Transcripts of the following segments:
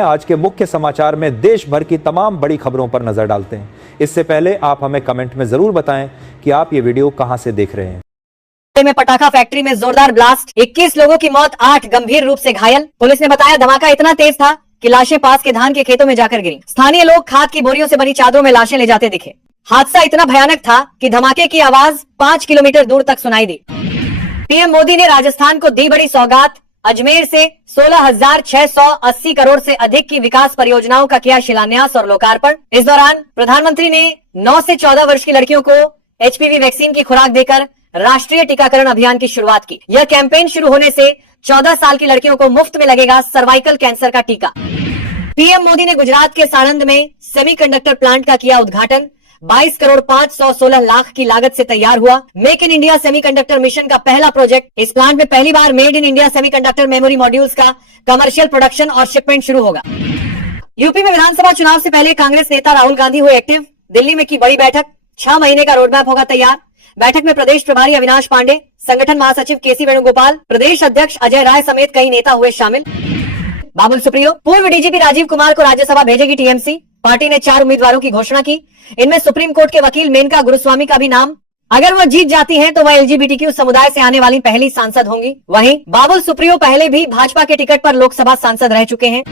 आज के मुख्य समाचार में देश भर की तमाम बड़ी खबरों पर नजर डालते हैं। इससे पहले आप हमें कमेंट में जरूर बताएं कि आप ये वीडियो कहां से देख रहे हैं। में पटाखा फैक्ट्री में जोरदार ब्लास्ट, 21 लोगों की मौत, 8 गंभीर रूप से घायल। पुलिस ने बताया धमाका इतना तेज था कि लाशें पास के धान के खेतों में जाकर गिरी। स्थानीय लोग खाद की बोरियों से बनी चादरों में लाशें ले जाते दिखे। हादसा इतना भयानक था कि धमाके की आवाज 5 किलोमीटर दूर तक सुनाई दी। पीएम मोदी ने राजस्थान को दी बड़ी सौगात। अजमेर से 16,680 करोड़ से अधिक की विकास परियोजनाओं का किया शिलान्यास और लोकार्पण। इस दौरान प्रधानमंत्री ने 9 से 14 वर्ष की लड़कियों को एचपीवी वैक्सीन की खुराक देकर राष्ट्रीय टीकाकरण अभियान की शुरुआत की। यह कैंपेन शुरू होने से 14 साल की लड़कियों को मुफ्त में लगेगा सर्वाइकल कैंसर का टीका। पीएम मोदी ने गुजरात के साणंद में सेमीकंडक्टर प्लांट का किया उद्घाटन। 22 करोड़ 516 लाख की लागत से तैयार हुआ make in India semiconductor mission का पहला प्रोजेक्ट। इस प्लांट में पहली बार made in India semiconductor memory modules का कमर्शियल प्रोडक्शन और शिपमेंट शुरू होगा। यूपी में विधानसभा चुनाव से पहले कांग्रेस नेता राहुल गांधी हुए एक्टिव। दिल्ली में की बड़ी बैठक, 6 महीने का रोडमैप होगा तैयार। बैठक में प्रदेश प्रभारी अविनाश पांडे, संगठन महासचिव केसी वेणुगोपाल, प्रदेश अध्यक्ष अजय राय समेत कई नेता हुए शामिल। बाबुल सुप्रियो, पूर्व डीजीपी राजीव कुमार को राज्यसभा भेजेगी टीएमसी। पार्टी ने 4 उम्मीदवारों की घोषणा की। इनमें सुप्रीम कोर्ट के वकील मेनका गुरुस्वामी का भी नाम। अगर वह जीत जाती हैं तो वह एलजीबीटीक्यू समुदाय से आने वाली पहली सांसद होंगी। वहीं बाबुल सुप्रियो पहले भी भाजपा के टिकट पर लोकसभा सांसद रह चुके हैं।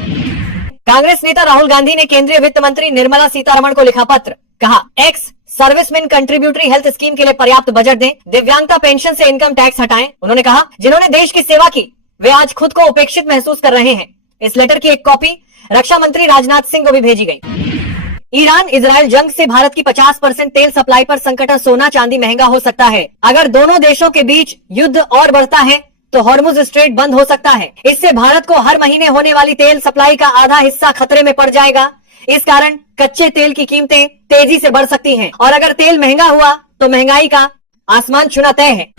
कांग्रेस नेता राहुल गांधी ने केंद्रीय वित्त मंत्री निर्मला सीतारमण को लिखा पत्र। कहा, ex serviceman contributory health scheme के लिए पर्याप्त बजट दें, दिव्यांगता पेंशन से इनकम टैक्स हटाएं। उन्होंने कहा, जिन्होंने देश की सेवा की वे आज खुद को उपेक्षित महसूस कर रहे हैं। इस लेटर की एक कॉपी रक्षा मंत्री राजनाथ सिंह को भी भेजी गई। ईरान इजराइल जंग से भारत की 50% तेल सप्लाई पर संकट, सोना चांदी महंगा हो सकता है। अगर दोनों देशों के बीच युद्ध और बढ़ता है तो हॉर्मुज स्ट्रेट बंद हो सकता है। इससे भारत को हर महीने होने वाली तेल सप्लाई का आधा हिस्सा खतरे में पड़ जाएगा। इस कारण कच्चे तेल की कीमतें तेजी से बढ़ सकती हैं और अगर तेल महंगा हुआ तो महंगाई का आसमान छूना तय है।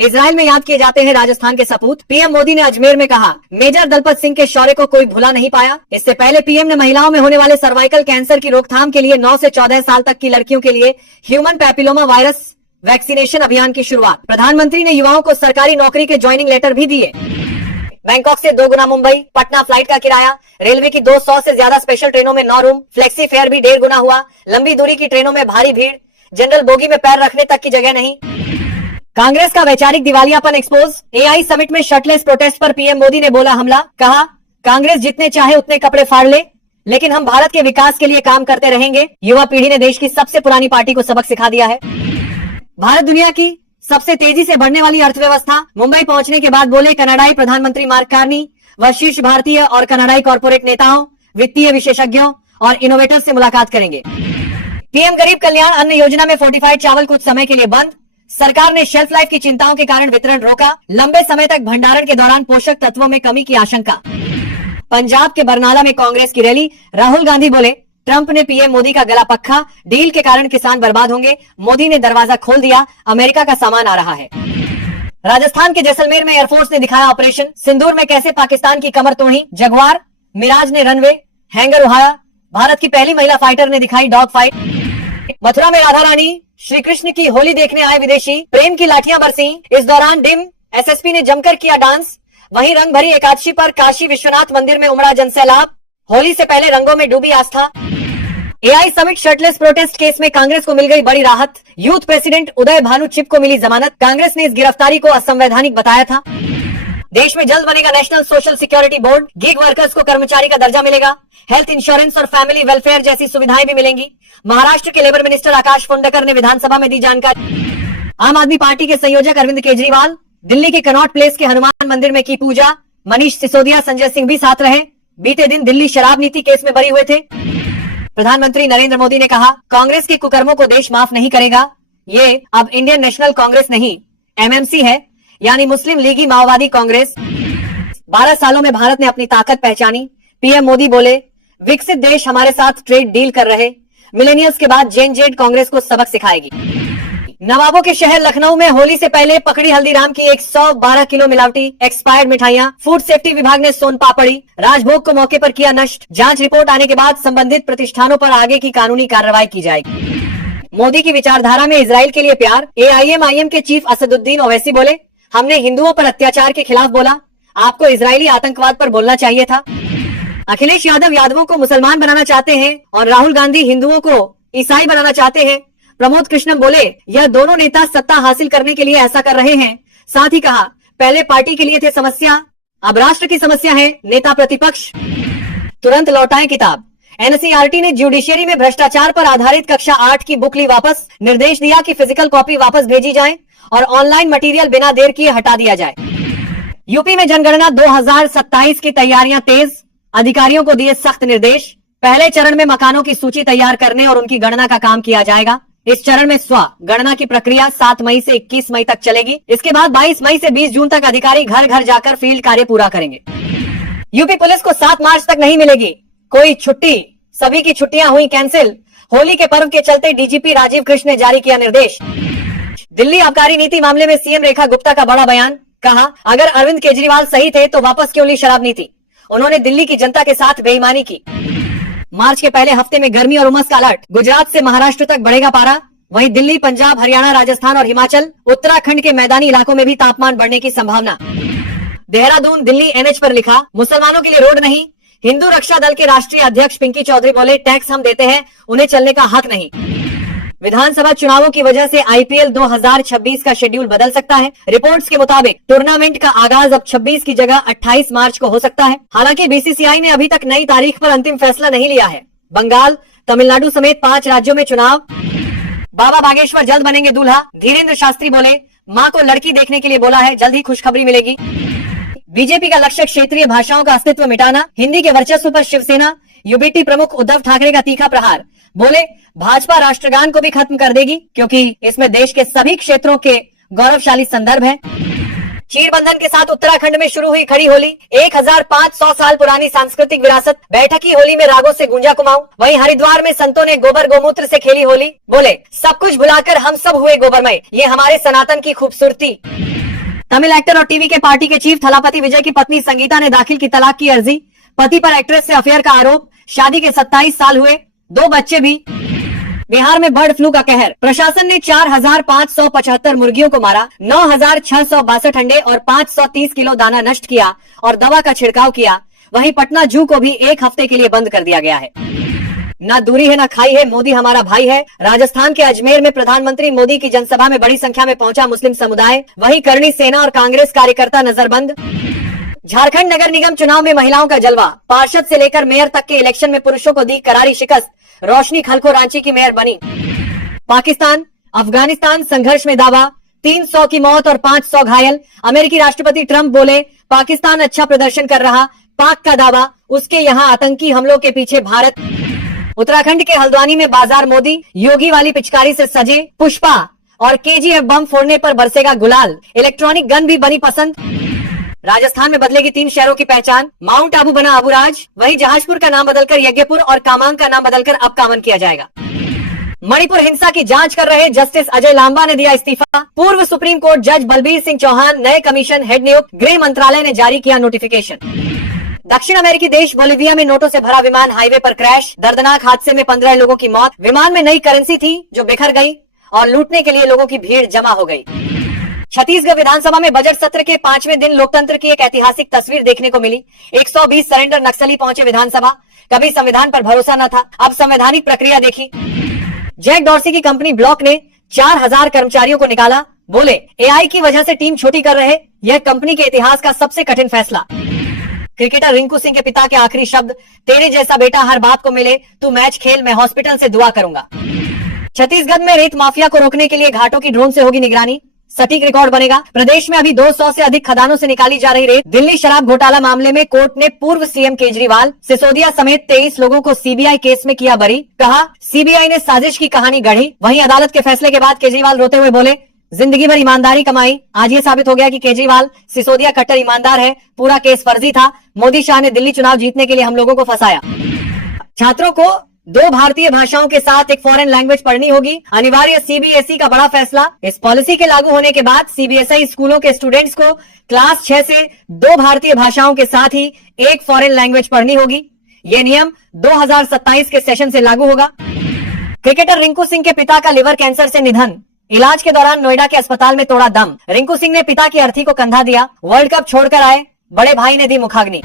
इजराइल में याद किए जाते हैं राजस्थान के सपूत। पीएम मोदी ने अजमेर में कहा, मेजर दलपत सिंह के शौर्य को कोई भुला नहीं पाया। इससे पहले पीएम ने महिलाओं में होने वाले सर्वाइकल कैंसर की रोकथाम के लिए 9 से 14 साल तक की लड़कियों के लिए ह्यूमन पैपिलोमा वायरस वैक्सीनेशन अभियान की शुरुआत। प्रधानमंत्री ने युवाओं को सरकारी नौकरी के ज्वाइनिंग लेटर भी दिए। बैंकॉक से 2 गुना मुंबई, पटना फ्लाइट का किराया। रेलवे की 200 से ज्यादा स्पेशल ट्रेनों में 9 रूम, फ्लेक्सी फेयर भी 1.5 गुना हुआ। लंबी दूरी की ट्रेनों में भारी भीड़, जनरल बोगी में पैर रखने तक की जगह नहीं। कांग्रेस का वैचारिक दिवालियापन एक्सपोज। एआई समिट में शर्टलेस प्रोटेस्ट पर पीएम मोदी ने बोला हमला। कहा, कांग्रेस जितने चाहे उतने कपड़े फाड़ ले, लेकिन हम भारत के विकास के लिए काम करते रहेंगे। युवा पीढ़ी ने देश की सबसे पुरानी पार्टी को सबक सिखा दिया है। भारत दुनिया की सबसे तेजी से बढ़ने वाली अर्थव्यवस्था। मुंबई पहुंचने के बाद बोले कनाडाई प्रधानमंत्री मार्क कार्नी। वह शीर्ष भारतीय और कनाडाई कॉर्पोरेट नेताओं, वित्तीय विशेषज्ञों और इनोवेटर्स से मुलाकात करेंगे। पीएम गरीब कल्याण अन्न योजना में फोर्टिफाइड चावल कुछ समय के लिए बंद। सरकार ने शेल्फ लाइफ की चिंताओं के कारण वितरण रोका। लंबे समय तक भंडारण के दौरान पोषक तत्वों में कमी की आशंका। पंजाब के बरनाला में कांग्रेस की रैली। राहुल गांधी बोले, ट्रंप ने पीएम मोदी का गला पक्का, डील के कारण किसान बर्बाद होंगे। मोदी ने दरवाजा खोल दिया, अमेरिका का सामान आ रहा है। राजस्थान के जैसलमेर में एयरफोर्स ने दिखाया ऑपरेशन। सिंदूर में कैसे पाकिस्तान की कमर तोड़ी। जगुआर मिराज ने रनवे हैंगर उड़ाया। भारत की पहली महिला फाइटर ने दिखाई डॉग फाइट। मथुरा में राधा रानी श्री कृष्ण की होली देखने आए विदेशी। प्रेम की लाठियां बरसी। इस दौरान डिम एसएसपी ने जमकर किया डांस। वहीं रंग भरी एकादशी पर काशी विश्वनाथ मंदिर में उमड़ा जनसैलाब। होली से पहले रंगों में डूबी आस्था। AI summit shirtless protest case में कांग्रेस को मिल गई बड़ी राहत। यूथ प्रेसिडेंट उदय भानु चिप को मिली जमानत। कांग्रेस ने इस गिरफ्तारी को असंवैधानिक बताया था। देश में जल्द बनेगा national social security board. Gig workers को कर्मचारी का दर्जा मिलेगा। हेल्थ इंश्योरेंस और फैमिली वेलफेयर जैसी सुविधाएं भी मिलेंगी। महाराष्ट्र के लेबर मिनिस्टर आकाश फुंडकर ने विधानसभा में दी जानकारी। आम आदमी पार्टी के संयोजक अरविंद केजरीवाल दिल्ली के कनॉट प्लेस के हनुमान मंदिर में की पूजा। मनीष सिसोदिया, संजय सिंह भी साथ रहे। बीते दिन दिल्ली शराब नीति केस में बरी हुए थे। प्रधानमंत्री नरेंद्र मोदी ने कहा, कांग्रेस के कुकर्मों को देश माफ नहीं करेगा। ये अब इंडियन नेशनल कांग्रेस नहीं, एमएमसी है, यानी मुस्लिम लीगी माओवादी कांग्रेस। 12 सालों में भारत ने अपनी ताकत पहचानी। पीएम मोदी बोले, विकसित देश हमारे साथ ट्रेड डील कर रहे। मिलेनियल्स के बाद जेड कांग्रेस को सबक सिखाएगी। नवाबों के शहर लखनऊ में होली से पहले पकड़ी हल्दीराम की 112 किलो मिलावटी एक्सपायर्ड मिठाइयां। फूड सेफ्टी विभाग ने सोन पापड़ी राजभोग को मौके पर किया नष्ट। जांच रिपोर्ट आने के बाद संबंधित प्रतिष्ठानों पर आगे की कानूनी कार्रवाई की जाएगी। मोदी की विचारधारा में इजराइल के लिए प्यार। एआईएमआईएम के चीफ असदुद्दीन ओवैसी बोले, हमने हिंदुओं पर अत्याचार के खिलाफ बोला, आपको इजरायली आतंकवाद पर बोलना चाहिए था। अखिलेश यादव यादवों को मुसलमान बनाना चाहते हैं और राहुल गांधी हिंदुओं को ईसाई बनाना चाहते हैं। प्रमोद कृष्णम बोले, यह दोनों नेता सत्ता हासिल करने के लिए ऐसा कर रहे हैं। साथ ही कहा, पहले पार्टी के लिए थे समस्या, अब राष्ट्र की समस्या है। नेता प्रतिपक्ष तुरंत लौटाएं किताब। एनसीईआरटी ने ज्युडिशियरी में भ्रष्टाचार पर आधारित कक्षा 8 की बुक ली वापस। निर्देश दिया कि फिजिकल कॉपी वापस भेजी जाए और ऑनलाइन मटेरियल बिना देर किए हटा दिया जाए। यूपी में जनगणना 2027 की तैयारियां तेज, अधिकारियों को दिए सख्त निर्देश। पहले चरण में मकानों की सूची तैयार करने और उनकी गणना का काम किया जाएगा। इस चरण में स्व गणना की प्रक्रिया 7 मई से 21 मई तक चलेगी। इसके बाद 22 मई से 20 जून तक अधिकारी घर घर जाकर फील्ड कार्य पूरा करेंगे। यूपी पुलिस को 7 मार्च तक नहीं मिलेगी कोई छुट्टी, सभी की छुट्टियां हुई कैंसिल। होली के पर्व के चलते डीजीपी राजीव कृष्ण ने जारी किया निर्देश। दिल्ली आबकारी नीति मामले में सीएम रेखा गुप्ता का बड़ा बयान। कहा, अगर अरविंद केजरीवाल सही थे तो वापस क्यों ली शराब नीति। उन्होंने दिल्ली की जनता के साथ बेईमानी की। मार्च के पहले हफ्ते में गर्मी और उमस का अलर्ट। गुजरात से महाराष्ट्र तक बढ़ेगा पारा। वहीं दिल्ली, पंजाब, हरियाणा, राजस्थान और हिमाचल, उत्तराखंड के मैदानी इलाकों में भी तापमान बढ़ने की संभावना। देहरादून दिल्ली एनएच पर लिखा, मुसलमानों के लिए रोड नहीं। हिंदू रक्षा दल के राष्ट्रीय अध्यक्ष पिंकी चौधरी बोले, टैक्स हम देते हैं, उन्हें चलने का हक नहीं। विधानसभा चुनावों की वजह से आईपीएल 2026 का शेड्यूल बदल सकता है। रिपोर्ट्स के मुताबिक टूर्नामेंट का आगाज अब 26 की जगह 28 मार्च को हो सकता है। हालांकि बीसीसीआई ने अभी तक नई तारीख पर अंतिम फैसला नहीं लिया है। बंगाल, तमिलनाडु समेत 5 राज्यों में चुनाव। बाबा बागेश्वर जल्द बनेंगे दूल्हा। धीरेन्द्र शास्त्री बोले, मां को लड़की देखने के लिए बोला है, जल्द ही खुशखबरी मिलेगी। बीजेपी का लक्ष्य क्षेत्रीय भाषाओं का अस्तित्व मिटाना। हिंदी के वर्चस्व पर शिवसेना। यूबीटी प्रमुख उद्धव ठाकरे का तीखा प्रहार। बोले, भाजपा राष्ट्रगान को भी खत्म कर देगी क्योंकि इसमें देश के सभी क्षेत्रों के गौरवशाली संदर्भ हैं। चीर बंधन के साथ उत्तराखंड में शुरू हुई खड़ी होली। 1500 साल पुरानी सांस्कृतिक विरासत। बैठकी होली में रागों से गूंजा कुमाऊं। वहीं हरिद्वार में संतों ने गोबर गोमूत्र से खेली होली। बोले, सब कुछ भुलाकर हम सब हुए गोबरमय, ये हमारे सनातन की खूबसूरती। तमिल एक्टर और टीवी के पार्टी के चीफ थलापति विजय की पत्नी संगीता ने दाखिल की तलाक की अर्जी। पति पर एक्ट्रेस से अफेयर का आरोप। शादी के 27 साल हुए, 2 बच्चे भी। बिहार में बर्ड फ्लू का कहर। प्रशासन ने 4575 मुर्गियों को मारा, 9662 अंडे और 530 किलो दाना नष्ट किया और दवा का छिड़काव किया। वहीं पटना जू को भी 1 हफ्ते के लिए बंद कर दिया गया है। न दूरी है न खाई है, मोदी हमारा भाई है। राजस्थान के अजमेर में प्रधानमंत्री मोदी की जनसभा में बड़ी संख्या में पहुंचा मुस्लिम समुदाय। वहीं करणी सेना और कांग्रेस कार्यकर्ता नजरबंद। झारखंड नगर निगम चुनाव में महिलाओं का जलवा। पार्षद से लेकर मेयर तक के इलेक्शन में पुरुषों को दी करारी शिकस्त। रोशनी खलखो रांची की मेयर बनी। पाकिस्तान अफगानिस्तान संघर्ष में दावा, 300 की मौत और 500 घायल। अमेरिकी राष्ट्रपति ट्रंप बोले, पाकिस्तान अच्छा प्रदर्शन कर रहा। पाक का दावा, उसके यहाँ आतंकी हमलों के पीछे भारत। उत्तराखंड के हल्द्वानी में बाजार मोदी। योगी वाली पिचकारी से सजे पुष्पा और केजीएफ बम फोड़ने पर बरसेगा गुलाल। इलेक्ट्रॉनिक गन भी बनी पसंद। राजस्थान में बदलेगी 3 शहरों की पहचान। माउंट आबू बना अबुराज। वहीं जहाजपुर का नाम बदलकर यज्ञपुर और कामांग का नाम बदलकर अब कामन किया जाएगा। मणिपुर हिंसा की जांच कर रहे जस्टिस अजय लांबा ने दिया इस्तीफा। पूर्व सुप्रीम कोर्ट जज बलबीर सिंह चौहान नए कमीशन हेड नियुक्त। गृह मंत्रालय ने जारी किया नोटिफिकेशन। दक्षिण अमेरिकी देश बोलिविया में नोटों से भरा विमान हाईवे पर क्रैश। दर्दनाक हादसे में 15 लोगों की मौत। विमान में नई करेंसी थी जो बिखर गई और लूटने के लिए लोगों की भीड़ जमा हो गई। छत्तीसगढ़ विधानसभा में बजट सत्र के 5वें दिन लोकतंत्र की एक ऐतिहासिक तस्वीर देखने को मिली। 120 सरेंडर नक्सली पहुंचे विधानसभा। कभी संविधान पर भरोसा न था, अब संवैधानिक प्रक्रिया देखी। जैक डॉर्सी की कंपनी ब्लॉक ने 4000 कर्मचारियों को निकाला। बोले, एआई की वजह से टीम छोटी कर रहे, यह कंपनी के इतिहास का सबसे कठिन फैसला। क्रिकेटर रिंकू सिंह के पिता के आखिरी शब्द, तेरे जैसा बेटा हर बाप को मिले, तू मैच खेल, मैं हॉस्पिटल से दुआ करूंगा। छत्तीसगढ़ में रेत माफिया को रोकने के लिए घाटों की ड्रोन से होगी निगरानी। सटीक रिकॉर्ड बनेगा। प्रदेश में अभी 200 से अधिक खदानों से निकाली जा रही रेत। दिल्ली शराब घोटाला मामले में कोर्ट ने पूर्व सीएम केजरीवाल, सिसोदिया समेत 23 लोगों को सीबीआई केस में किया बरी। कहा, सीबीआई ने साजिश की कहानी गढ़ी। वहीं अदालत के फैसले के बाद केजरीवाल रोते हुए बोले, जिंदगी भर ईमानदारी कमाई, आज ये साबित हो गया कि केजरीवाल सिसोदिया कट्टर ईमानदार है। पूरा केस फर्जी था। मोदी शाह ने दिल्ली चुनाव जीतने के लिए हम लोगों को फंसाया। छात्रों को 2 भारतीय भाषाओं के साथ एक फॉरेन लैंग्वेज पढ़नी होगी। अनिवार्य सीबीएसई का बड़ा फैसला। इस पॉलिसी के लागू होने के बाद सीबीएसई स्कूलों के स्टूडेंट्स को क्लास 6 से 2 भारतीय भाषाओं के साथ ही एक फॉरेन लैंग्वेज पढ़नी होगी। ये नियम 2027 के सेशन से लागू होगा। क्रिकेटर रिंकू सिंह के पिता का लिवर कैंसर से निधन। इलाज के दौरान नोएडा के अस्पताल में तोड़ा दम। रिंकू सिंह ने पिता की अर्थी को कंधा दिया। वर्ल्ड कप छोड़कर आए, बड़े भाई ने दी मुखाग्नि।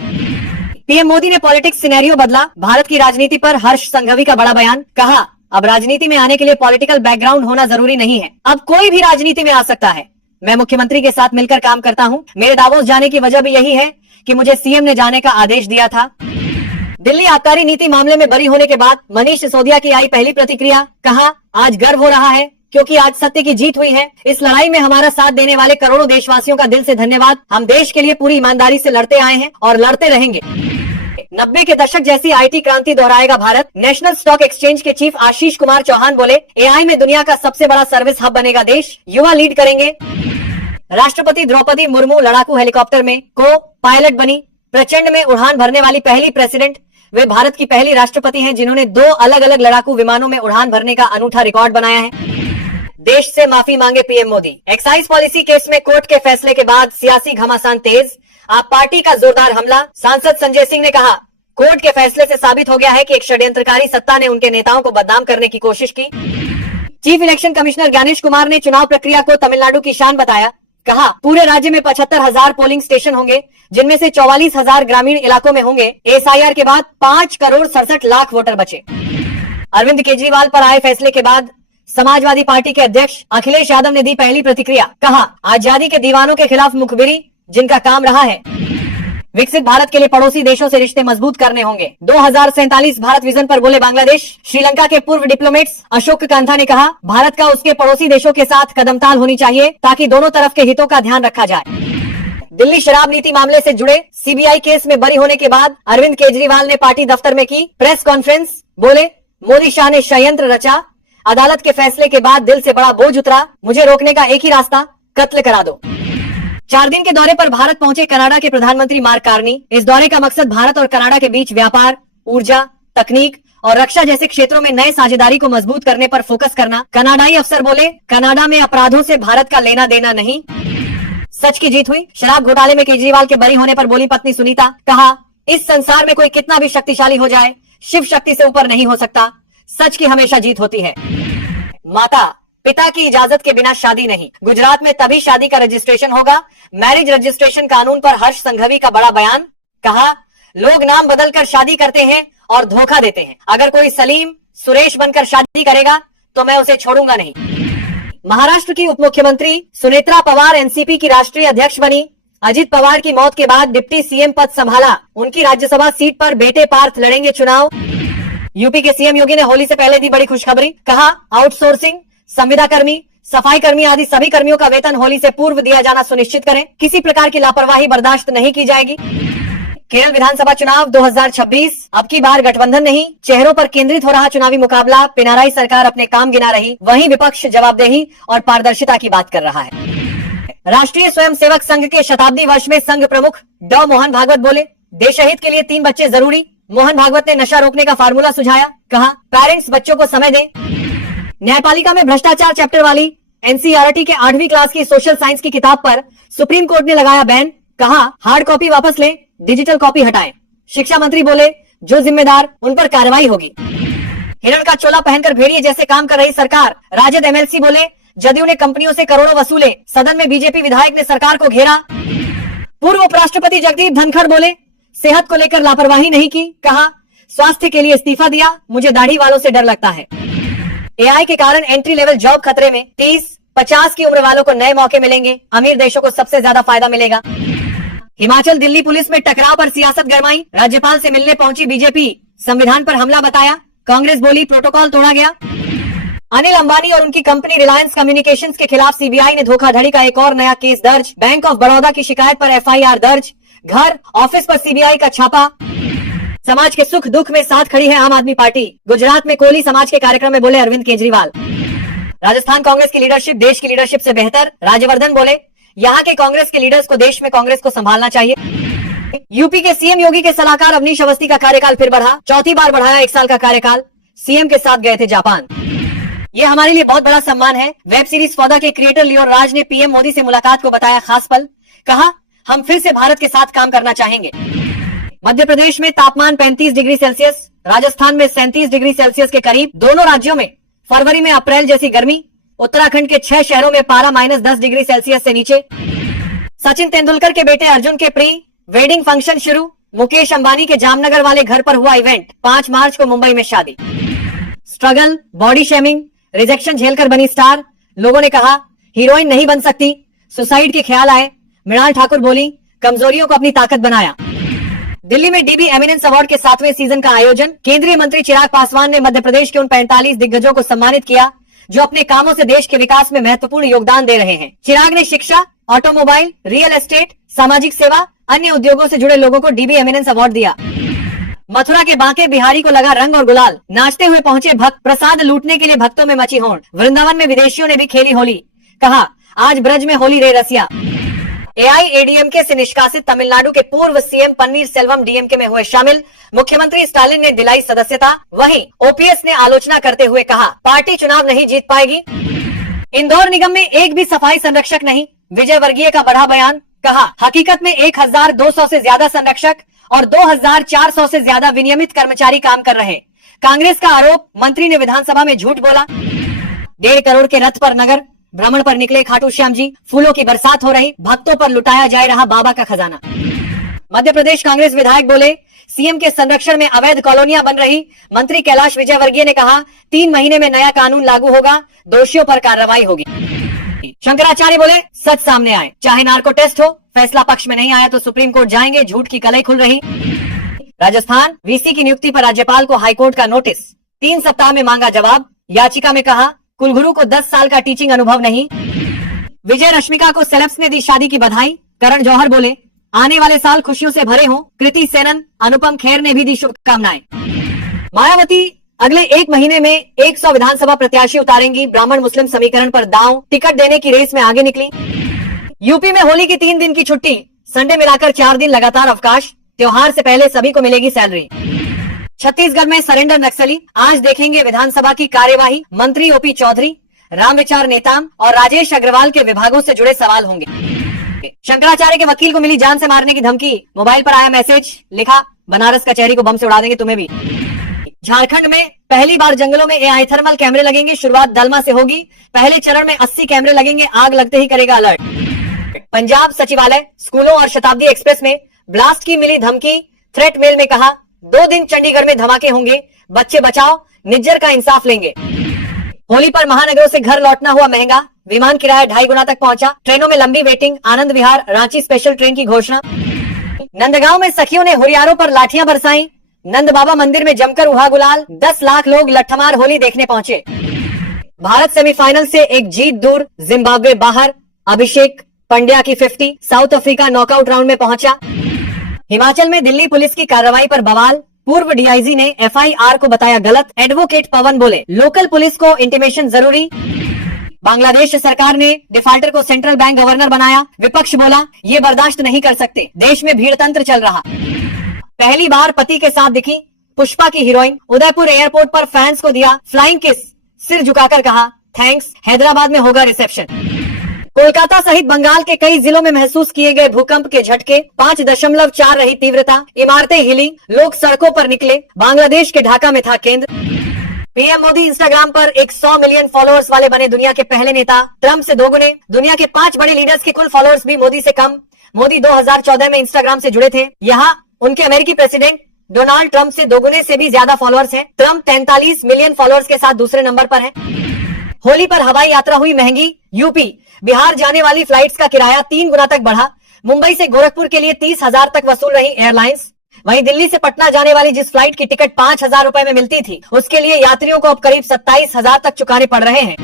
पीएम मोदी ने पॉलिटिक्स सिनेरियो बदला, भारत की राजनीति पर हर्ष संघवी का बड़ा बयान। कहा, अब राजनीति में आने के लिए पॉलिटिकल बैकग्राउंड होना जरूरी नहीं है, अब कोई भी राजनीति में आ सकता है। मैं मुख्यमंत्री के साथ मिलकर काम करता हूँ। मेरे दावोस जाने की वजह भी यही है कि मुझे सीएम ने जाने का आदेश दिया था। दिल्ली आबकारी नीति मामले में बरी होने के बाद मनीष सिसोदिया की आई पहली प्रतिक्रिया। कहा, आज गर्व हो रहा है क्योंकि आज सत्य की जीत हुई है। इस लड़ाई में हमारा साथ देने वाले करोड़ों देशवासियों का दिल से धन्यवाद। हम देश के लिए पूरी ईमानदारी से लड़ते आए हैं और लड़ते रहेंगे। 90 के दशक जैसी आईटी क्रांति दोहराएगा भारत। नेशनल स्टॉक एक्सचेंज के चीफ आशीष कुमार चौहान बोले, एआई में दुनिया का सबसे बड़ा सर्विस हब बनेगा देश, युवा लीड करेंगे। राष्ट्रपति द्रौपदी मुर्मू लड़ाकू हेलीकॉप्टर में को पायलट बनी। प्रचंड में उड़ान भरने वाली पहली प्रेसिडेंट। वे भारत की पहली राष्ट्रपति हैं जिन्होंने 2 अलग अलग लड़ाकू विमानों में उड़ान भरने का अनूठा रिकॉर्ड बनाया है। देश से माफी मांगे PM Modi. Excise policy case में कोर्ट के फैसले के बाद सियासी घमासान तेज। आप पार्टी का जोरदार हमला। सांसद संजय सिंह ने कहा, कोर्ट के फैसले से साबित हो गया है कि एक षड्यंत्रकारी सत्ता ने उनके नेताओं को बदनाम करने की कोशिश की। Chief election commissioner Gyanesh Kumar ने चुनाव प्रक्रिया को तमिलनाडु की शान बताया। कहा, पूरे राज्य में 75,000 पोलिंग स्टेशन होंगे, जिनमें से 44,000 ग्रामीण इलाकों में होंगे। एसआईआर के बाद 5 करोड़ 67 लाख वोटर बचे। अरविंद केजरीवाल पर आए फैसले के बाद समाजवादी पार्टी के अध्यक्ष अखिलेश यादव ने दी पहली प्रतिक्रिया। कहा, आजादी के दीवानों के खिलाफ मुखबिरी जिनका काम रहा है। विकसित भारत के लिए पड़ोसी देशों से रिश्ते मजबूत करने होंगे। 2047 भारत विजन पर बोले बांग्लादेश। श्रीलंका के पूर्व डिप्लोमेट्स अशोक कांथा ने कहा, भारत का उसके पड़ोसी देशों के साथ कदमताल होनी चाहिए ताकि दोनों तरफ के हितों का ध्यान रखा जाए। दिल्ली शराब नीति मामले से जुड़े सीबीआई केस में बरी होने के बाद अरविंद केजरीवाल ने पार्टी दफ्तर में की प्रेस कॉन्फ्रेंस। बोले, मोदी शाह ने षड्यंत्र रचा। अदालत के फैसले के बाद दिल से बड़ा बोझ उतरा। मुझे रोकने का एक ही रास्ता, कत्ल करा दो। 4 दिन के दौरे पर भारत पहुंचे कनाडा के प्रधानमंत्री मार्क कार्नी। इस दौरे का मकसद भारत और कनाडा के बीच व्यापार, ऊर्जा, तकनीक और रक्षा जैसे क्षेत्रों में नए साझेदारी को मजबूत करने पर फोकस करना। कनाडाई अफसर बोले, कनाडा में अपराधों से भारत का लेना देना नहीं। सच की जीत हुई। शराब घोटाले में केजरीवाल के बरी होने पर बोली पत्नी सुनीता। कहा, इस संसार में कोई कितना भी शक्तिशाली हो जाए, शिव शक्ति से ऊपर नहीं हो सकता। सच की हमेशा जीत होती है। माता, पिता की इजाजत के बिना शादी नहीं। गुजरात में तभी शादी का रजिस्ट्रेशन होगा। मैरिज रजिस्ट्रेशन कानून पर हर्ष संघवी का बड़ा बयान। कहा, लोग नाम बदलकर शादी करते हैं और धोखा देते हैं। अगर कोई सलीम सुरेश बनकर शादी करेगा तो मैं उसे छोड़ूंगा नहीं। महाराष्ट्र की उप मुख्यमंत्री सुनेत्रा पवार एनसीपी की राष्ट्रीय अध्यक्ष बनी। अजित पवार की मौत के बाद डिप्टी सीएम पद संभाला। उनकी राज्यसभा सीट पर बेटे पार्थ लड़ेंगे चुनाव। यूपी के सीएम योगी ने होली से पहले दी बड़ी खुशखबरी। कहा, आउटसोर्सिंग, संविदा कर्मी, सफाई कर्मी आदि सभी कर्मियों का वेतन होली से पूर्व दिया जाना सुनिश्चित करें। किसी प्रकार की लापरवाही बर्दाश्त नहीं की जाएगी। केरल विधानसभा चुनाव 2026 अब की बार गठबंधन नहीं, चेहरों पर केंद्रित हो रहा चुनावी मुकाबला। पिनाराई सरकार अपने काम गिना रही, वहीं विपक्ष जवाबदेही और पारदर्शिता की बात कर रहा है। राष्ट्रीय स्वयंसेवक संघ के शताब्दी वर्ष में संघ प्रमुख डॉ मोहन भागवत बोले, देशहित के लिए 3 बच्चे जरूरी। मोहन भागवत ने नशा रोकने का फार्मूला सुझाया। कहा, पेरेंट्स बच्चों को समय दें। न्यायपालिका में भ्रष्टाचार चैप्टर वाली एनसीईआरटी के 8वीं क्लास की सोशल साइंस की किताब पर सुप्रीम कोर्ट ने लगाया बैन। कहा, हार्ड कॉपी वापस लें, डिजिटल कॉपी हटाएं। शिक्षा मंत्री बोले, जो जिम्मेदार उन पर कार्रवाई होगी। हिरण का चोला पहनकर भेड़िए जैसे काम कर रही सरकार। राजद एमएलसी बोले, जदयू ने कंपनियों से करोड़ों वसूले। सदन में बीजेपी विधायक ने सरकार को घेरा। पूर्व उपराष्ट्रपति जगदीप धनखड़ बोले, सेहत को लेकर लापरवाही नहीं की। कहा, स्वास्थ्य के लिए इस्तीफा दिया, मुझे दाढ़ी वालों से डर लगता है। एआई के कारण एंट्री लेवल जॉब खतरे में। 30-50 की उम्र वालों को नए मौके मिलेंगे। अमीर देशों को सबसे ज्यादा फायदा मिलेगा। हिमाचल दिल्ली पुलिस में टकराव पर सियासत गरमाई। राज्यपाल से मिलने पहुंची बीजेपी, संविधान पर हमला बताया। कांग्रेस बोली, प्रोटोकॉल तोड़ा गया। अनिल अंबानी और उनकी कंपनी रिलायंस कम्युनिकेशंस के खिलाफ सीबीआई ने धोखाधड़ी का एक और नया केस दर्ज। बैंक ऑफ बड़ौदा की शिकायत पर एफआईआर दर्ज। घर ऑफिस पर सीबीआई का छापा। समाज के सुख दुख में साथ खड़ी है आम आदमी पार्टी। गुजरात में कोली समाज के कार्यक्रम में बोले अरविंद केजरीवाल। राजस्थान कांग्रेस की लीडरशिप देश की लीडरशिप से बेहतर। राज्यवर्धन बोले, यहाँ के कांग्रेस के लीडर्स को देश में कांग्रेस को संभालना चाहिए। यूपी के सीएम योगी के सलाहकार अवनीश अवस्थी का कार्यकाल फिर बढ़ा। 4थी बार बढ़ाया 1 साल का कार्यकाल। सीएम के साथ गए थे जापान। ये हमारे लिए बहुत बड़ा सम्मान है। वेब सीरीज फौदा के क्रिएटर लियोन राज ने पीएम मोदी से मुलाकात को बताया खास पल। कहा, हम फिर से भारत के साथ काम करना चाहेंगे। मध्य प्रदेश में तापमान 35 डिग्री सेल्सियस, राजस्थान में 37 डिग्री सेल्सियस के करीब। दोनों राज्यों में फरवरी में अप्रैल जैसी गर्मी। उत्तराखंड के 6 शहरों में पारा -10 डिग्री सेल्सियस से नीचे। सचिन तेंदुलकर के बेटे अर्जुन के प्री वेडिंग फंक्शन शुरू। मुकेश अंबानी के जामनगर वाले घर पर हुआ इवेंट, 5 मार्च को मुंबई में शादी। स्ट्रगल, बॉडी शेमिंग, रिजेक्शन झेलकर बनी स्टार, लोगों ने कहा हीरोइन नहीं बन सकती, सुसाइड के ख्याल आए। मृणाल ठाकुर बोली कमजोरियों को अपनी ताकत बनाया। दिल्ली में डीबी एमिनेंस अवार्ड के 7वें सीजन का आयोजन, केंद्रीय मंत्री चिराग पासवान ने मध्य प्रदेश के उन 45 दिग्गजों को सम्मानित किया जो अपने कामों से देश के विकास में महत्वपूर्ण योगदान दे रहे हैं। चिराग ने शिक्षा, ऑटोमोबाइल, रियल एस्टेट, सामाजिक सेवा, अन्य उद्योगों से जुड़े लोगों को डीबी एमिनेंस अवार्ड दिया। मथुरा के बांके बिहारी को लगा रंग और गुलाल, नाचते हुए पहुंचे भक्त, प्रसाद लूटने के लिए भक्तों में मची होड़। वृंदावन में विदेशियों ने भी खेली होली, कहा आज ब्रज में होली रे रसिया। एआईएडीएमके से निष्कासित तमिलनाडु के पूर्व सीएम पन्नीर सेल्वम डीएमके में हुए शामिल, मुख्यमंत्री स्टालिन ने दिलाई सदस्यता। वहीं ओपीएस ने आलोचना करते हुए कहा पार्टी चुनाव नहीं जीत पाएगी। इंदौर निगम में एक भी सफाई संरक्षक नहीं, विजय वर्गीय का बड़ा बयान, कहा हकीकत में 1200 से ज्यादा संरक्षक और 2400 से ज्यादा विनियमित कर्मचारी काम कर रहे। कांग्रेस का आरोप, मंत्री ने विधानसभा में झूठ बोला। 1.5 करोड़ के रथ पर नगर भ्रमण पर निकले खाटू श्याम जी, फूलों की बरसात हो रही, भक्तों पर लुटाया जा रहा बाबा का खजाना। मध्य प्रदेश कांग्रेस विधायक बोले सीएम के संरक्षण में अवैध कॉलोनियां बन रही। मंत्री कैलाश विजयवर्गीय ने कहा 3 महीने में नया कानून लागू होगा, दोषियों पर कार्रवाई होगी। शंकराचार्य बोले सच सामने आए, चाहे नार्को टेस्ट हो, फैसला पक्ष में नहीं आया तो सुप्रीम कोर्ट जाएंगे, झूठ की कलई खुल रही। राजस्थान, वीसी की नियुक्ति पर राज्यपाल को हाईकोर्ट का नोटिस, 3 सप्ताह में मांगा जवाब। याचिका में कहा कुलगुरु को 10 साल का टीचिंग अनुभव नहीं। विजय रश्मिका को सेलेब्स ने दी शादी की बधाई। करण जौहर बोले आने वाले साल खुशियों से भरे हों। कृति सेनन, अनुपम खेर ने भी दी शुभकामनाएं। मायावती अगले 1 महीने में 100 विधानसभा प्रत्याशी उतारेंगी, ब्राह्मण मुस्लिम समीकरण पर दांव, टिकट देने की रेस में आगे निकली। यूपी में होली की 3 दिन की छुट्टी, संडे मिलाकर 4 दिन लगातार अवकाश, त्योहार से पहले सभी को मिलेगी सैलरी। छत्तीसगढ़ में सरेंडर नक्सली, आज देखेंगे विधानसभा की कार्यवाही। मंत्री ओपी चौधरी, रामविचार नेताम और राजेश अग्रवाल के विभागों से जुड़े सवाल होंगे। शंकराचार्य के वकील को मिली जान से मारने की धमकी, मोबाइल पर आया मैसेज, लिखा बनारस कचहरी को बम से उड़ा देंगे तुम्हें भी। झारखंड में पहली बार जंगलों में एआई थर्मल कैमरे लगेंगे, शुरुआत दलमा से होगी। पहले चरण में 80 कैमरे लगेंगे, आग लगते ही करेगा अलर्ट। पंजाब सचिवालय, स्कूलों और शताब्दी एक्सप्रेस में ब्लास्ट की मिली धमकी, थ्रेट मेल में कहा 2 दिन चंडीगढ़ में धमाके होंगे, बच्चे बचाओ, निज्जर का इंसाफ लेंगे। होली पर महानगरों से घर लौटना हुआ महंगा, विमान किराया 2.5 गुना तक पहुंचा। ट्रेनों में लंबी waiting, Anand Vihar Ranchi special train की घोषणा। नंदगांव में सखियों ने हुरियारों पर लाठियां बरसाई। नंद बाबा मंदिर में जमकर उड़ा गुलाल, 10 लाख लोग लट्ठमार होली देखने पहुंचे। भारत सेमीफाइनल से एक जीत दूर, जिम्बाब्वे बाहर। अभिषेक पंड्या की 50, साउथ अफ्रीका नॉकआउट राउंड में पहुंचा। हिमाचल में दिल्ली पुलिस की कार्रवाई पर बवाल, पूर्व डीआईजी ने एफआईआर को बताया गलत। एडवोकेट पवन बोले लोकल पुलिस को इंटीमेशन जरूरी। बांग्लादेश सरकार ने डिफाल्टर को सेंट्रल बैंक गवर्नर बनाया। विपक्ष बोला ये बर्दाश्त नहीं कर सकते, देश में भीड़ तंत्र चल रहा। पहली बार पति के साथ दिखी पुष्पा की हीरोइन, उदयपुर एयरपोर्ट पर फैंस को दिया फ्लाइंग किस, सिर झुकाकर कहा थैंक्स। हैदराबाद में होगा रिसेप्शन। कोलकाता सहित बंगाल के कई जिलों में महसूस किए गए भूकंप के झटके, 5.4 रही तीव्रता, इमारतें हिली, लोग सड़कों पर निकले। बांग्लादेश के ढाका में था केंद्र। पीएम मोदी इंस्टाग्राम पर 100 मिलियन फॉलोअर्स वाले बने दुनिया के पहले नेता, ट्रंप से 2 गुने। दुनिया के 5 बड़े लीडर्स के कुल फॉलोअर्स भी मोदी से कम। मोदी 2014 में इंस्टाग्राम से जुड़े थे। यहाँ उनके अमेरिकी प्रेसिडेंट डोनाल्ड ट्रंप से 2 गुने से भी ज्यादा फॉलोअर्स हैं। ट्रंप 43 मिलियन फॉलोअर्स के साथ दूसरे नंबर पर हैं। होली पर हवाई यात्रा हुई महंगी, यूपी बिहार जाने वाली फ्लाइट्स का किराया 3 गुना तक बढ़ा। मुंबई से गोरखपुर के लिए 30,000 तक वसूल रही एयरलाइंस। वहीं दिल्ली से पटना जाने वाली जिस फ्लाइट की टिकट 5,000 रुपए में मिलती थी, उसके लिए यात्रियों को अब करीब 27,000 तक चुकाने पड़ रहे हैं।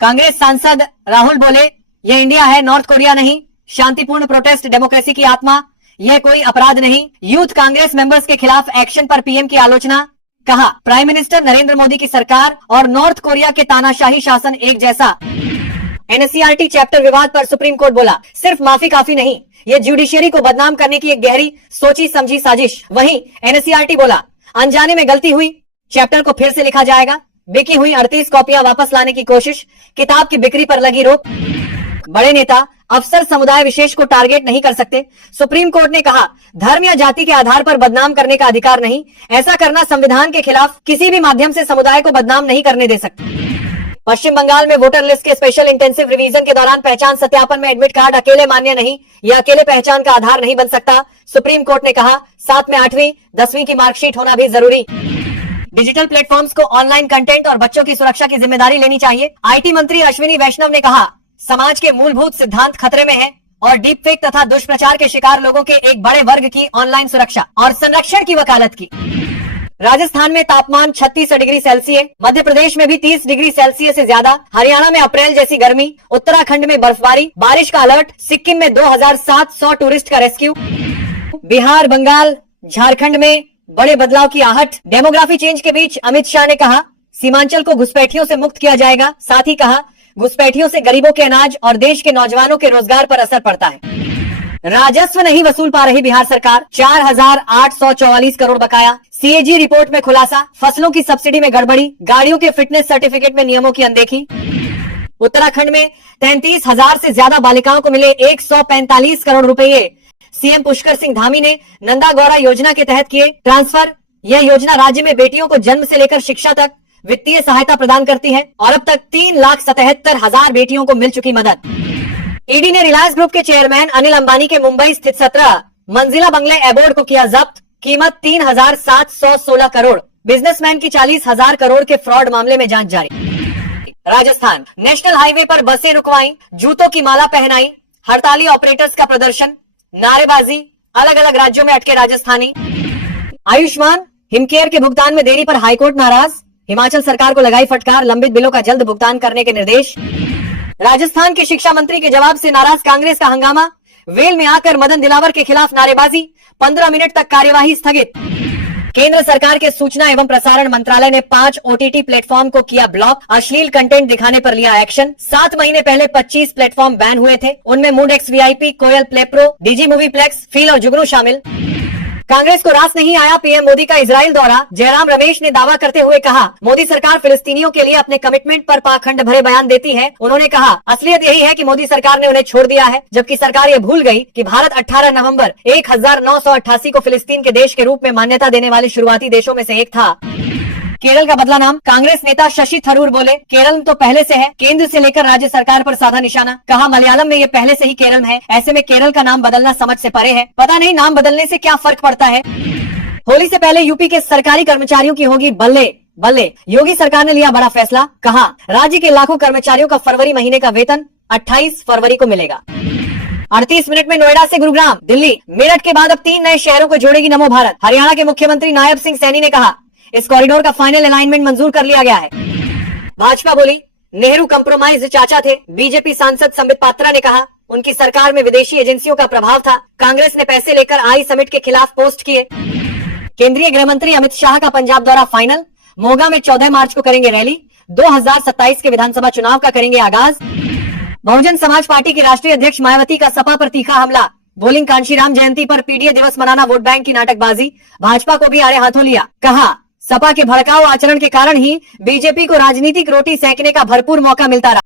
कांग्रेस सांसद राहुल बोले यह इंडिया है, नॉर्थ कोरिया नहीं। शांतिपूर्ण प्रोटेस्ट डेमोक्रेसी की आत्मा, यह कोई अपराध नहीं। यूथ कांग्रेस मेंबर्स के खिलाफ एक्शन पर पीएम की आलोचना, कहा प्राइम मिनिस्टर नरेंद्र मोदी की सरकार और नॉर्थ कोरिया के तानाशाही शासन एक जैसा। एनसीईआरटी चैप्टर विवाद पर सुप्रीम कोर्ट बोला सिर्फ माफी काफी नहीं, ये जुडिशियरी को बदनाम करने की एक गहरी सोची समझी साजिश। वहीं एनसीईआरटी बोला अनजाने में गलती हुई, चैप्टर को फिर से लिखा जाएगा। बिकी हुई 38 कॉपियां वापस लाने की कोशिश, किताब की बिक्री पर लगी रोक। बड़े नेता अफसर समुदाय विशेष को टारगेट नहीं कर सकते। सुप्रीम कोर्ट ने कहा धर्म या जाति के आधार पर बदनाम करने का अधिकार नहीं, ऐसा करना संविधान के खिलाफ, किसी भी माध्यम से समुदाय को बदनाम नहीं करने दे सकते। पश्चिम बंगाल में वोटर लिस्ट के स्पेशल इंटेंसिव रिवीजन के दौरान पहचान सत्यापन में एडमिट कार्ड अकेले मान्य नहीं, यह अकेले पहचान का आधार नहीं बन सकता। सुप्रीम कोर्ट ने कहा, साथ में 8वीं 10वीं की मार्कशीट होना भी जरूरी। डिजिटल प्लेटफॉर्म्स को ऑनलाइन कंटेंट और बच्चों की सुरक्षा की जिम्मेदारी लेनी चाहिए। IT मंत्री अश्विनी वैष्णव ने कहा, समाज के मूलभूत सिद्धांत खतरे में हैं और डीप फेक तथा दुष्प्रचार के शिकार लोगों के एक बड़े वर्ग की ऑनलाइन सुरक्षा और संरक्षण की वकालत की। राजस्थान में तापमान 36 डिग्री सेल्सियस, मध्य प्रदेश में भी 30 डिग्री सेल्सियस से ज्यादा, हरियाणा में अप्रैल जैसी गर्मी, उत्तराखंड में बर्फबारी, बारिश का अलर्ट, सिक्किम में 2700 टूरिस्ट का रेस्क्यू, बिहार, बंगाल, झारखंड में बड़े बदलाव की आहट। डेमोग्राफी चेंज के बीच अमित शाह ने कहा, सीमांचल को घुसपैठियों से मुक्त किया जाएगा। साथ ही कहा, घुसपैठियों से गरीबों के अनाज और देश के नौजवानों के रोजगार पर असर पड़ता है। राजस्व नहीं वसूल पा रही बिहार सरकार, 4844 करोड़ बकाया। CAG रिपोर्ट में खुलासा, फसलों की सब्सिडी में गड़बड़ी, गाड़ियों के फिटनेस सर्टिफिकेट में नियमों की अनदेखी। उत्तराखंड में 33,000 से ज्यादा बालिकाओं को मिले 145 करोड़ रुपए। CM पुष्कर सिंह धामी ने नंदा गौरा योजना के तहत किए ट्रांसफर। यह योजना राज्य में बेटियों को जन्म से लेकर शिक्षा तक वित्तीय सहायता प्रदान करती है और अब तक 3,77,000 बेटियों को मिल चुकी मदद। ईडी ने रिलायंस ग्रुप के चेयरमैन अनिल अंबानी के मुंबई स्थित 17 मंजिला बंगले एबोर्ड को किया जब्त, कीमत 3,716 करोड़। बिजनेसमैन की 40,000 करोड़ के फ्रॉड मामले में जांच जारी। राजस्थान, नेशनल हाईवे पर बसें रुकवाई, जूतों की माला पहनाई, हड़ताली ऑपरेटर्स का प्रदर्शन, नारेबाजी, अलग अलग राज्यों में अटके राजस्थानी। आयुष्मान हिमकेयर के भुगतान में देरी पर हाईकोर्ट नाराज, हिमाचल सरकार को लगाई फटकार, लंबित बिलों का जल्द भुगतान करने के निर्देश। राजस्थान के शिक्षा मंत्री के जवाब से नाराज कांग्रेस का हंगामा, वेल में आकर मदन दिलावर के खिलाफ नारेबाजी, 15 मिनट तक कार्यवाही स्थगित। केंद्र सरकार के सूचना एवं प्रसारण मंत्रालय ने 5 OTT प्लेटफॉर्म को किया ब्लॉक, अश्लील कंटेंट दिखाने पर लिया एक्शन। 7 महीने पहले 25 प्लेटफॉर्म बैन हुए थे, उनमें Mood X VIP, Koyal play pro, DG Movie Plex, Feel और जुगनू शामिल। कांग्रेस को रास नहीं आया पीएम मोदी का इजराइल दौरा, जयराम रमेश ने दावा करते हुए कहा, मोदी सरकार फिलिस्तीनियों के लिए अपने कमिटमेंट पर पाखंड भरे बयान देती है। उन्होंने कहा, असलियत यही है कि मोदी सरकार ने उन्हें छोड़ दिया है, जबकि सरकार ये भूल गई कि भारत 18 नवंबर 1988 को फिलिस्तीन के देश के रूप में मान्यता देने वाले शुरुआती देशों में से एक था। केरल का बदला नाम, कांग्रेस नेता शशि थरूर बोले, केरल तो पहले से है, केंद्र से लेकर राज्य सरकार पर साधा निशाना। कहा, मलयालम में ये पहले से ही केरल है, ऐसे में केरल का नाम बदलना समझ से परे है। पता नहीं नाम बदलने से क्या फर्क पड़ता है। होली से पहले यूपी के सरकारी कर्मचारियों की होगी बल्ले बल्ले, योगी सरकार ने लिया बड़ा फैसला। कहा, राज्य के लाखों कर्मचारियों का फरवरी महीने का वेतन 28 फरवरी को मिलेगा। 38 मिनट में नोएडा से गुरुग्राम, दिल्ली, मेरठ के बाद अब 3 नए शहरों को जोड़ेगी नमो भारत। हरियाणा के मुख्यमंत्री नायब सिंह सैनी ने कहा, इस कॉरिडोर का फाइनल अलाइनमेंट मंजूर कर लिया गया है। भाजपा बोली, नेहरू कंप्रोमाइज चाचा थे। बीजेपी सांसद संबित पात्रा ने कहा, उनकी सरकार में विदेशी एजेंसियों का प्रभाव था, कांग्रेस ने पैसे लेकर आई समिट के खिलाफ पोस्ट किए। केंद्रीय गृह मंत्री अमित शाह का पंजाब दौरा फाइनल, मोगा में 14 मार्च को करेंगे रैली, 2027 के विधानसभा चुनाव का करेंगे आगाज। बहुजन समाज पार्टी की राष्ट्रीय अध्यक्ष मायावती का सपा पर तीखा हमला, बोलिंग, कांशीराम जयंती पर पीडीए दिवस मनाना वोट बैंक की नाटकबाजी, भाजपा को भी आड़े हाथों लिया। कहा, सपा के भड़काऊ आचरण के कारण ही बीजेपी को राजनीतिक रोटी सेंकने का भरपूर मौका मिलता रहा।